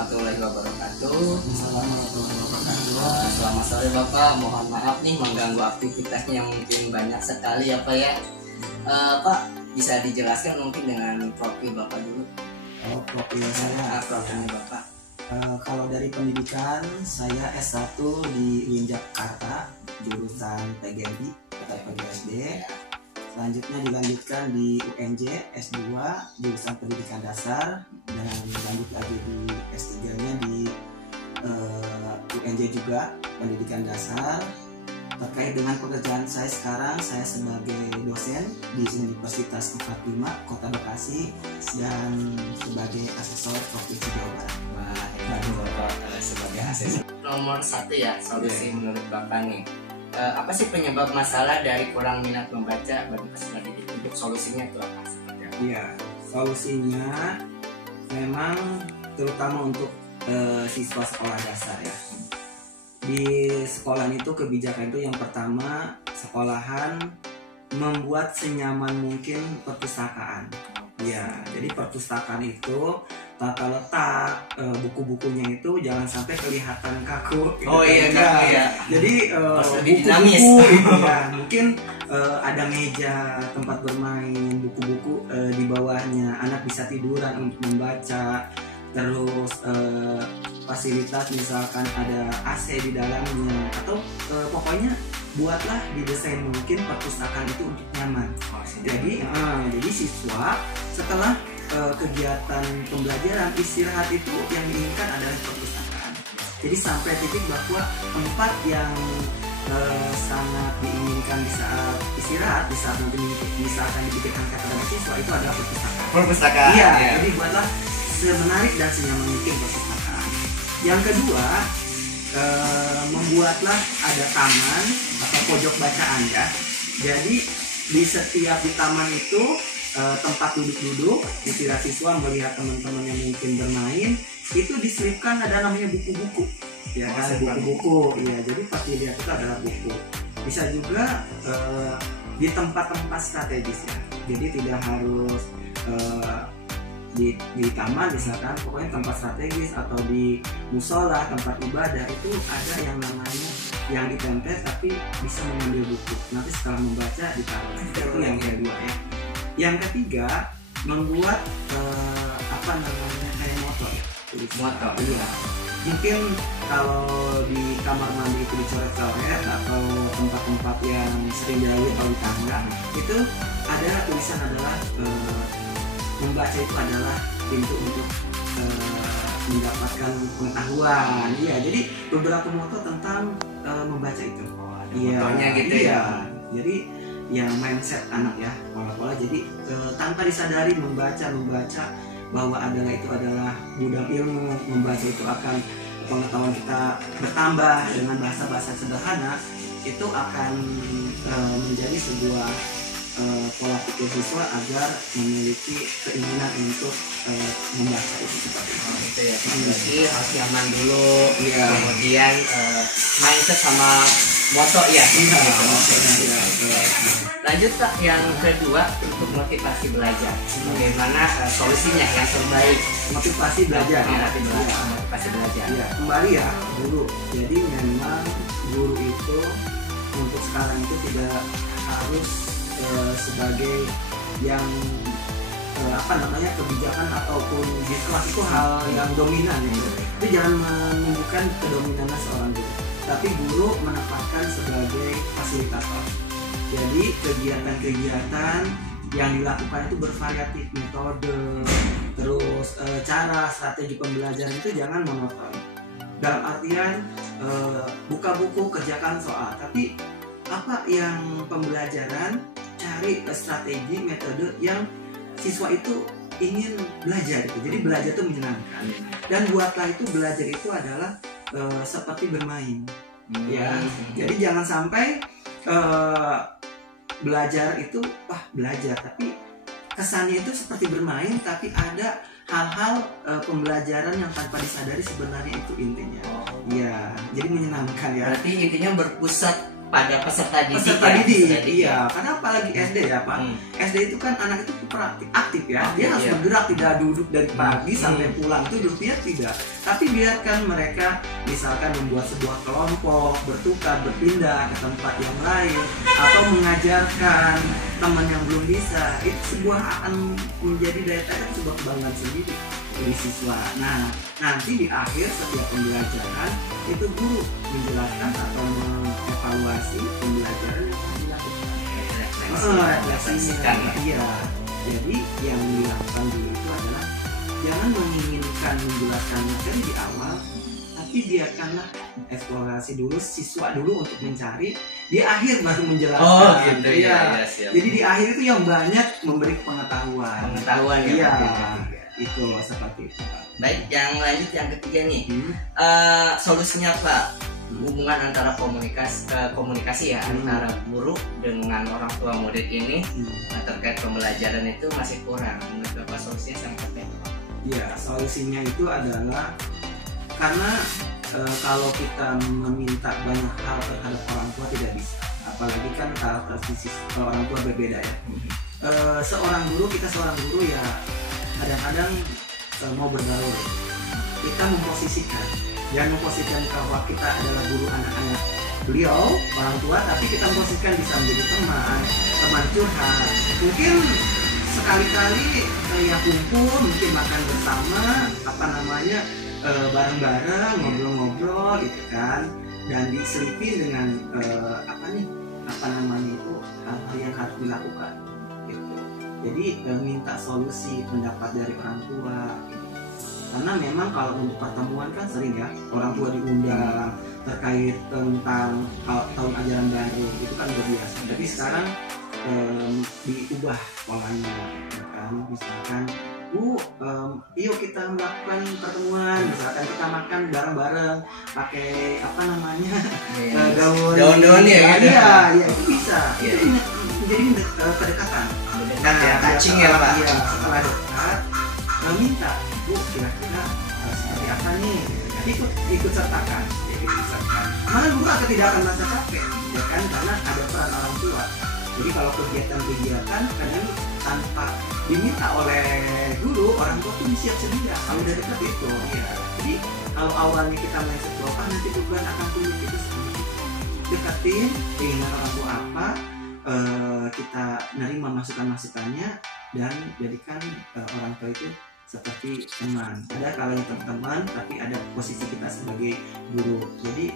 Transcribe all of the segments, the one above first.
warahmatullahi wabarakatuh. Assalamualaikum warahmatullahi wabarakatuh. Selamat sore Bapak, mohon maaf nih mengganggu aktivitasnya yang mungkin banyak sekali ya Pak ya. Pak, bisa dijelaskan mungkin dengan profil Bapak dulu? Oh, profil saya. Profilnya Bapak. Kalau dari pendidikan, saya S1 di UIN Jakarta, jurusan PGMI atau PGSD. Selanjutnya dilanjutkan di UNJ S2, jurusan pendidikan dasar, dan lanjut lagi di S3-nya di UNJ juga, pendidikan dasar. Terkait dengan pekerjaan saya sekarang, saya sebagai dosen di Universitas 45 Kota Bekasi dan sebagai asesor Provinsi Jawa Barat. Wah, hebat Bapak sebagai asesor. Nomor 1 ya, solusi menurut Bapak nih. Apa sih penyebab masalah dari kurang minat membaca bagi peserta didik? Untuk solusinya itu apa? Seperti apa? Iya, solusinya memang terutama untuk siswa sekolah dasar ya. Di sekolah itu kebijakan itu yang pertama, sekolahan membuat senyaman mungkin perpustakaan. Ya, jadi perpustakaan itu tata letak buku-bukunya itu jangan sampai kelihatan kaku. Gitu. Oh iya, kaku ya. Jadi buku-buku itu ya, mungkin ada meja tempat bermain, buku-buku di bawahnya, anak bisa tiduran untuk membaca. Terus fasilitas misalkan ada AC di dalamnya, atau pokoknya buatlah didesain mungkin perpustakaan itu untuk nyaman. Jadi siswa setelah kegiatan pembelajaran istirahat itu yang diinginkan adalah perpustakaan. Jadi sampai titik bahwa tempat yang sangat diinginkan di saat istirahat, di saat nanti misalkan dipikirkan kata dari siswa itu adalah perpustakaan. Perpustakaan. Iya, ya. Jadi buatlah semenarik dan senyaman mungkin perpustakaan. Yang kedua, membuatlah ada taman atau pojok bacaan ya. Jadi di setiap di taman itu tempat duduk-duduk, istirahat siswa melihat teman-teman yang mungkin bermain, itu diselipkan ada namanya buku-buku, ya kan, buku-buku. Ya, jadi pas dilihat itu adalah buku. Bisa juga di tempat-tempat strategis ya. Jadi tidak harus di taman misalkan, pokoknya tempat strategis atau di musola, tempat ibadah itu ada yang namanya yang ditempel tapi bisa mengambil buku. Nanti setelah membaca ditaruh. Itu yang kedua ya. Yang ketiga, membuat apa namanya kayak motor. Motor. Iya. Mungkin kalau di kamar mandi itu dicoret-coret atau tempat-tempat yang sering dilalui atau di tangga itu ada tulisan adalah membaca itu adalah pintu untuk mendapatkan pengetahuan. Iya, jadi beberapa moto tentang membaca itu. Motonya gitu ya. Jadi yang mindset anak ya, pola-pola. Jadi tanpa disadari membaca bahwa adalah itu adalah gudang ilmu. Membaca itu akan pengetahuan kita bertambah dengan bahasa-bahasa sederhana, itu akan menjadi sebuah pola pikir siswa agar memiliki keinginan untuk membaca itu seperti itu. Itu ya, jadi harus nyaman dulu, ya. Kemudian mindset sama moto ya. Lanjut Pak, yang kedua untuk motivasi belajar. Bagaimana solusinya yang terbaik? Motivasi belajar. Motivasi belajar. Ya, kembali ya guru. Jadi memang guru itu untuk sekarang itu tidak harus sebagai yang kebijakan ataupun di kelas itu hal yang dominan gitu. Itu jangan menunjukkan kedominanan seorang guru, tapi guru menempatkan sebagai fasilitator. Jadi kegiatan-kegiatan yang dilakukan itu bervariatif metode, terus cara strategi pembelajaran itu jangan monoton. Dalam artian buka buku kerjakan soal, tapi apa yang pembelajaran, cari strategi metode yang siswa itu ingin belajar itu. Jadi belajar itu menyenangkan. Dan buatlah itu belajar itu adalah seperti bermain. Ya. Jadi jangan sampai belajar itu belajar, tapi kesannya itu seperti bermain, tapi ada hal-hal pembelajaran yang tanpa disadari sebenarnya itu intinya. Ya, jadi menyenangkan ya. Berarti intinya berpusat pada peserta didik. Iya, karena apalagi SD ya Pak. SD itu kan anak itu aktif ya. Dia harus bergerak, tidak duduk dari pagi sampai pulang itu duduk, dia tidak. Tapi biarkan mereka misalkan membuat sebuah kelompok, bertukar, berpindah ke tempat yang lain, atau mengajarkan teman yang belum bisa. Itu sebuah akan menjadi daya tarik, sebuah kebanggaan sendiri dari siswa. Nah, nanti di akhir setiap pembelajaran itu guru menjelaskan atau mengevaluasi pembelajaran yang telah dilakukan. Refleksikan. Iya. Jadi yang dilakukan dulu itu adalah jangan menginginkan menjelaskan materi di awal, tapi biarkanlah eksplorasi dulu, siswa dulu untuk mencari, di akhir baru menjelaskan. Oh gitu ya. Jadi di akhir itu yang banyak memberi pengetahuan. Ya. Itu seperti itu Pak. Baik, yang lanjut yang ketiga nih. Solusinya Pak, hubungan antara komunikasi ya antara guru dengan orang tua murid ini terkait pembelajaran itu masih kurang. Menurut Bapak solusinya seperti apa? Ya, solusinya itu adalah karena kalau kita meminta banyak hal terhadap orang tua tidak bisa, apalagi kan karakteristik orang tua berbeda ya. Seorang guru ya kadang-kadang mau bergaul, kita memposisikan, jangan memposisikan bahwa kita adalah guru anak-anak beliau orang tua, tapi kita memposisikan bisa menjadi teman curhat, mungkin sekali-kali ya kumpul, mungkin makan bersama, bareng-bareng ngobrol-ngobrol gitu kan, dan diselipin dengan hal-hal yang harus dilakukan gitu. Jadi minta solusi pendapat dari orang tua gitu. Karena memang kalau untuk pertemuan kan sering ya orang tua diundang terkait tentang tahun ajaran baru, itu kan udah biasa. Tapi sekarang diubah polanya ya kan, misalkan yuk kita melakukan pertemuan, misalkan kita makan bareng-bareng pakai daun-daun ya. Iya, itu bisa. Itu menjadi kedekatan. Touching ya Pak. Iya, setelah dekat minta, Bu, kira-kira seperti apa nih? Ikut sertakan. Malah guru tidak akan merasa capek, ya kan? Karena ada peran orang tua. Jadi kalau kegiatan kadang tanpa diminta oleh guru, orang tua pun siap sedia kalau udah dekat itu. Ya. Jadi kalau awalnya kita main sekelompok, nanti beban akan tumbuh itu sendiri. Deketin keinginan orang tua apa, kita nerima masukannya dan jadikan orang tua itu seperti teman. Ada kalanya teman, tapi ada posisi kita sebagai guru. Jadi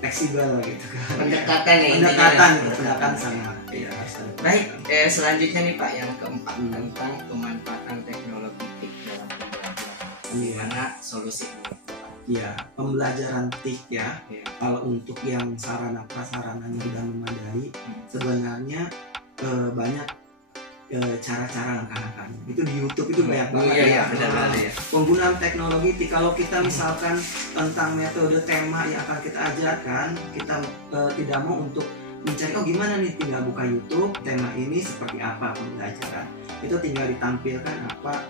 fleksibel gitu kan. Pendekatan sama. Ya, baik, selanjutnya nih Pak yang keempat tentang pemanfaatan teknologi TIK dalam pembelajaran. Gimana solusinya? Ya, pembelajaran TIK ya. Kalau untuk yang sarana prasarananya tidak memadai, sebenarnya banyak cara-cara langkah-langkahnya. Itu di YouTube itu banyak banget ya. Penggunaan teknologi TIK, kalau kita misalkan tentang metode tema yang akan kita ajarkan, kita tidak mau untuk mencari gimana nih, tinggal buka YouTube tema ini seperti apa pembelajaran, itu tinggal ditampilkan apa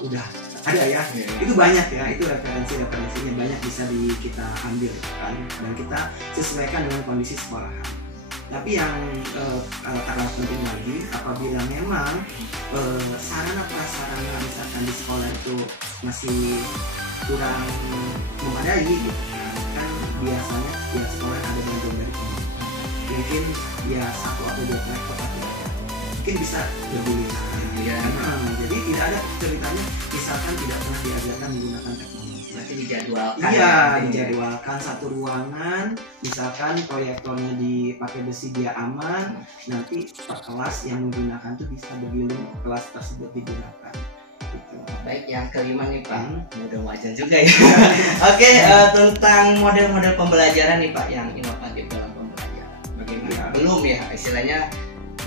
udah ada ya. Itu banyak ya, itu referensinya banyak bisa kita ambil kan, dan kita sesuaikan dengan kondisi sekolahan. Tapi yang terlalu penting lagi, apabila memang sarana prasarana misalkan di sekolah itu masih kurang memadai gitu kan, biasanya setiap sekolah ada bantuan dari pemerintah, mungkin ya 1 atau 2 laptop atau mungkin bisa lebih jadi tidak ada ceritanya misalkan tidak pernah diajarkan menggunakan teknologi. Berarti dijadwalkan. Iya, dijadwalkan satu ruangan, misalkan proyektornya dipakai besi dia aman, nanti per kelas yang menggunakan itu bisa bergiling kelas tersebut digunakan. Gitu. Baik, yang kelima nih Pak, udah wajar juga ya. Oke, tentang model-model pembelajaran nih Pak yang inovatif dalam pembelajaran. Bagaimana? Belum ya, istilahnya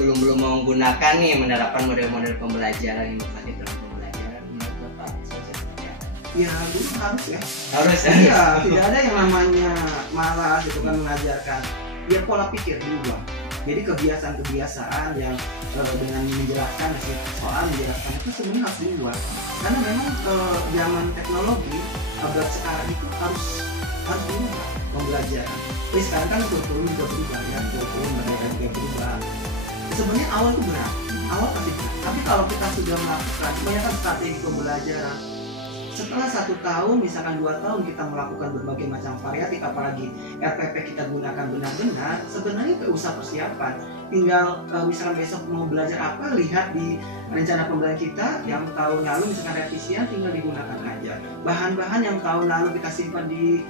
belum menggunakan nih, menerapkan model-model pembelajaran inovatif dalam pembelajaran. Menurut Bapak seperti apa? Ya, dulu harus ya. Harus ya. Iya, tidak ada yang namanya malas gitu kan mengajarkan. Dia pola pikir diubah. Jadi kebiasaan-kebiasaan yang dengan menjelaskan soal menjelaskan itu sebenarnya harus diubah. Karena memang zaman teknologi abad sekarang itu harus diubah pembelajaran. Tapi sekarang kan kurikulum juga berubah ya, kurikulum mereka juga berubah. Sebenarnya awal itu berat, awal pasti berat. Tapi kalau kita sudah melakukan kebanyakan strategi pembelajaran, setelah 1 tahun, misalkan 2 tahun kita melakukan berbagai macam variatif, apalagi RPP kita gunakan benar-benar, sebenarnya gak usah persiapan. Tinggal misalkan besok mau belajar apa, lihat di rencana pembelajaran kita yang tahun lalu, misalkan revisian, tinggal digunakan aja. Bahan-bahan yang tahun lalu kita simpan di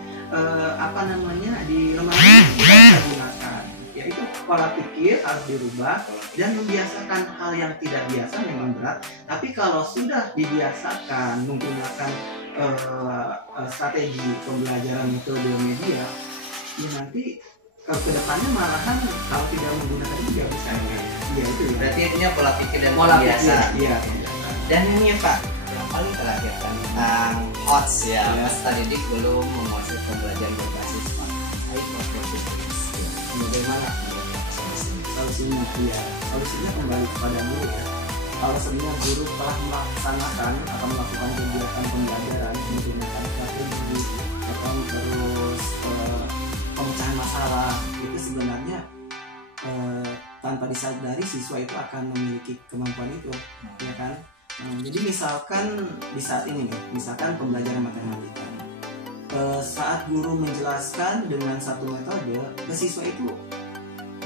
di lemari, kita bisa gunakan. Ya itu pola pikir harus dirubah dan membiasakan hal yang tidak biasa memang berat. Tapi kalau sudah dibiasakan menggunakan strategi pembelajaran metode media, ya nanti kalau kedepannya malahan kalau tidak menggunakan itu juga bisa ya. Iya itu ya. Berarti intinya pola pikir dan Pola biasa. pikir, iya. Dan ini Pak, yang paling terakhir tentang odds ya. Peserta didik belum menguasai pembelajaran berbasis bagaimana solusinya? Solusinya kembali kepada guru ya. Kalau sebenarnya guru telah melaksanakan atau melakukan kegiatan pembelajaran menggunakan strategi atau terus pemecahan masalah, itu sebenarnya tanpa disadari siswa itu akan memiliki kemampuan itu, ya kan? Jadi misalkan di saat ini nih, misalkan pembelajaran matematika, saat guru menjelaskan dengan satu metode ke siswa itu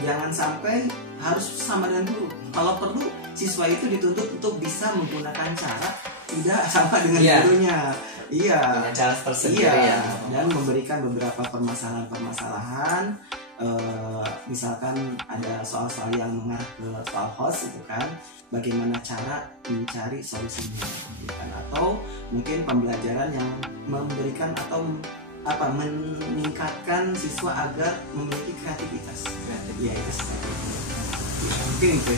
jangan sampai harus sama dengan guru. Kalau perlu siswa itu dituntut untuk bisa menggunakan cara tidak sama dengan gurunya. Iya. Dengan cara tersendiri ya. Dan memberikan beberapa permasalahan-permasalahan. Misalkan ada soal-soal yang mengarah ke soal host itu kan, bagaimana cara mencari solusinya, kan? Atau mungkin pembelajaran yang memberikan atau meningkatkan siswa agar memiliki kreativitas. Ya itu seperti itu. Ya, mungkin itu.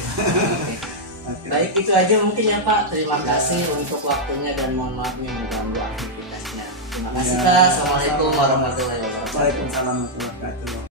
Okay. Baik, itu aja mungkin ya Pak. Terima kasih untuk waktunya dan mohon maaf mengganggu aktivitasnya. Terima kasih Pak. Assalamualaikum warahmatullahi wabarakatuh. Waalaikumsalam warahmatullahi wabarakatuh.